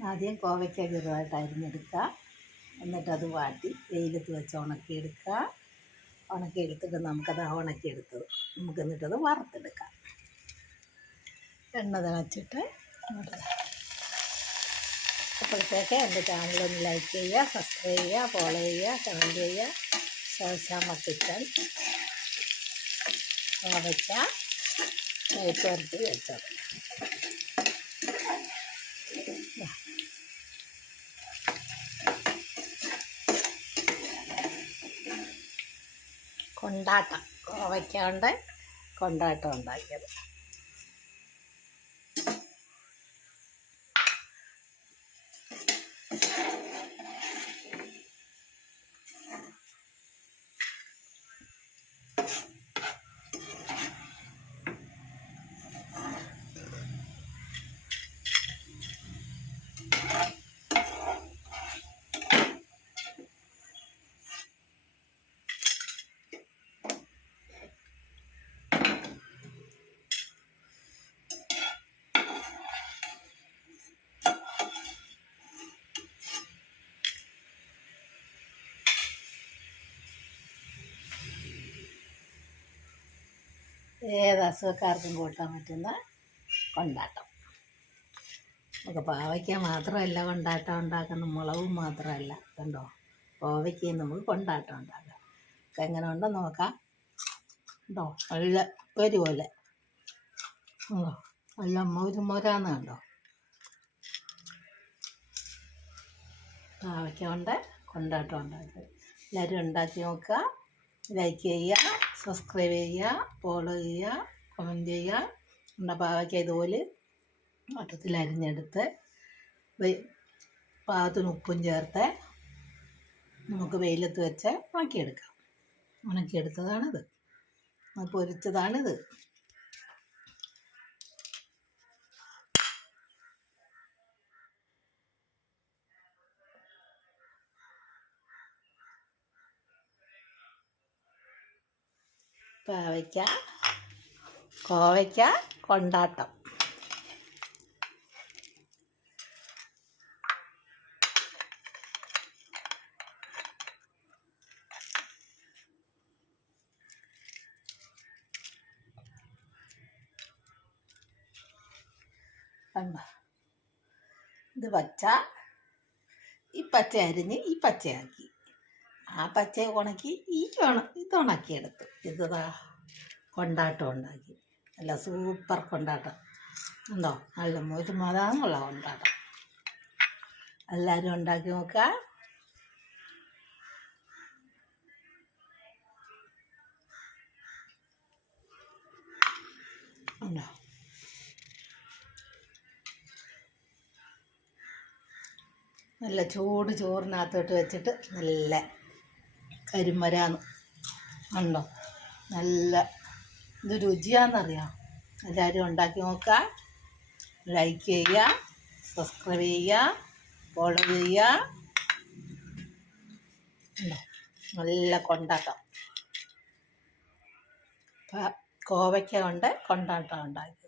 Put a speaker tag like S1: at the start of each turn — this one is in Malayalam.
S1: ആദ്യം കോവയ്ക്ക ചെറുതായിട്ട് അരിഞ്ഞെടുക്കുക എന്നിട്ടത് വാട്ടി വെയിലത്ത് വെച്ച് ഉണക്കിയെടുക്കുക. ഉണക്കിയെടുത്തിട്ട് നമുക്കത് ഉണക്കിയെടുത്ത് നമുക്ക് എന്നിട്ടത് വറുത്തെടുക്കാം. എണ്ണ തിളച്ചിട്ട് അപ്പോഴത്തേക്ക് എന്റെ ചാനലൊന്ന് ലൈക്ക് ചെയ്യുക സബ്സ്ക്രൈബ് ചെയ്യുക ഫോളോ ചെയ്യുക കമന്റ് ചെയ്യുക. ശോശാമ കിച്ചൺ കോവയ്ക്ക മെഴുക്കുവരട്ടി വെച്ചത് കൊണ്ടാട്ടം. കോവയ്ക്ക കൊണ്ട് കൊണ്ടാട്ടം ഉണ്ടാക്കിയത്. ഏത് അസുഖക്കാർക്കും കൂട്ടാൻ പറ്റുന്ന കൊണ്ടാട്ടം. നമുക്ക് പാവയ്ക്ക മാത്രമല്ല കൊണ്ടാട്ടം ഉണ്ടാക്കുന്ന മുളകും മാത്രമല്ല. കണ്ടോ? പാവയ്ക്ക നമുക്ക് കൊണ്ടാട്ടം ഉണ്ടാക്കാം. അപ്പം എങ്ങനെ ഉണ്ടോ നോക്കാം. കണ്ടോ? നല്ല ഒരു പോലെ. നല്ല മൊരു മൊരാന്ന് കണ്ടോ? പാവയ്ക്ക കൊണ്ട് കൊണ്ടാട്ടം ഉണ്ടാക്കുക എല്ലാവരും ഉണ്ടാക്കി നോക്കുക. ലൈക്ക് ചെയ്യുക സബ്സ്ക്രൈബ് ചെയ്യുക ഫോളോ ചെയ്യുക കമന്റ് ചെയ്യുക. നമ്മുടെ പാവയ്ക്ക് ഇതുപോലെ വട്ടത്തിൽ അരിഞ്ഞെടുത്ത് പാകത്തിന് ഉപ്പും ചേർത്ത് നമുക്ക് വെയിലത്ത് വെച്ച് ഉണക്കിയെടുക്കാം. ഉണക്കിയെടുത്തതാണിത്. പൊരിച്ചതാണിത്. പാവയ്ക്ക കോവയ്ക്ക കൊണ്ടാട്ടം. കണ്ടോ? ഇത് പച്ച ഈ പച്ച അരിഞ്ഞ് ഈ പച്ചയാക്കി. ആ പച്ച ഉണക്കി ഈ ഉണ ഇത് ഉണക്കിയെടുത്തു ഇതാ കൊണ്ടാട്ടം ഉണ്ടാക്കി. നല്ല സൂപ്പർ കൊണ്ടാട്ടം. ഉണ്ടോ നല്ല ഒരു മതാന്നുള്ള കൊണ്ടാട്ടം. എല്ലാവരും ഉണ്ടാക്കി നോക്കുക നല്ല ചൂട് ചോറിനകത്തോട്ട് വെച്ചിട്ട് നല്ല കരിമരാന്ന്. ഉണ്ടോ നല്ല ഇത് രുചിയാണെന്നറിയാം എല്ലാവരും ഉണ്ടാക്കി നോക്കുക ലൈക്ക് ചെയ്യുക സബ്സ്ക്രൈബ് ചെയ്യുക ഫോളോ ചെയ്യുക നല്ല കൊണ്ടാട്ടം. കോവയ്ക്ക കൊണ്ട് കൊണ്ടാട്ടം ഉണ്ടാക്കി.